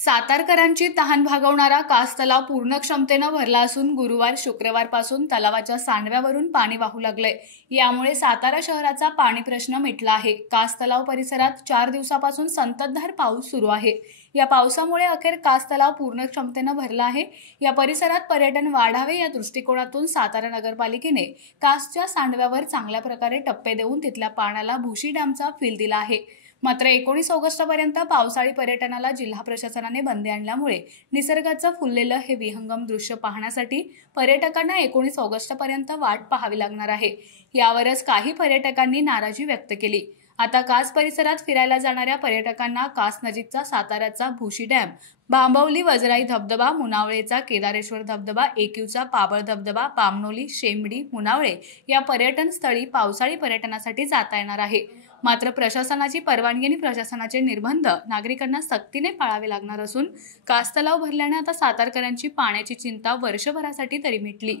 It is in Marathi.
सातारकरांची तहान भागवणारा कास तलाव पूर्ण क्षमतेनं भरला असून गुरुवार शुक्रवारपासून तलावाच्या सांडव्यावरून पाणी वाहू लागलंय। यामुळे सातारा शहराचा पाणी प्रश्न मिटला आहे। कास तलाव परिसरात 4 दिवसापासून संततधार पाऊस सुरू आहे। या पावसामुळे अखेर कास तलाव पूर्ण क्षमतेनं भरला आहे। या परिसरात पर्यटन वाढावे या दृष्टिकोनातून सातारा नगरपालिकेने कासच्या सांडव्यावर चांगल्या प्रकारे टप्पे देऊन तिथल्या पाण्याला भुशी डॅमचा फील दिला आहे। मात्र 19 ऑगस्टपर्यंत पावसाळी पर्यटनाला जिल्हा प्रशासनाने बंदी आणल्यामुळे निसर्गाचं फुललेलं हे विहंगम दृश्य पाहण्यासाठी पर्यटकांना 19 ऑगस्टपर्यंत वाट पाहावी लागणार आहे। यावरच काही पर्यटकांनी नाराजी व्यक्त केली। आता कास परिसरात फिरायला जाणाऱ्या पर्यटकांना कास नजीकचा साताऱ्याचा भुशी डॅम, बांबवली वजराई धबधबा, मुनावळेचा केदारेश्वर धबधबा, एकयूचा पाबळ धबधबा, बामणोली, शेंबडी, मुनावळे या पर्यटन स्थळी पावसाळी पर्यटनासाठी जाता येणार आहे। मात्र प्रशासनाची परवानगी आणि प्रशासनाचे निर्बंध नागरिकांना सक्तीने पाळावे लागणार असून कास तलाव भरल्याने आता सातारकरांची पाण्याची चिंता वर्षभरासाठी तरी मिटली।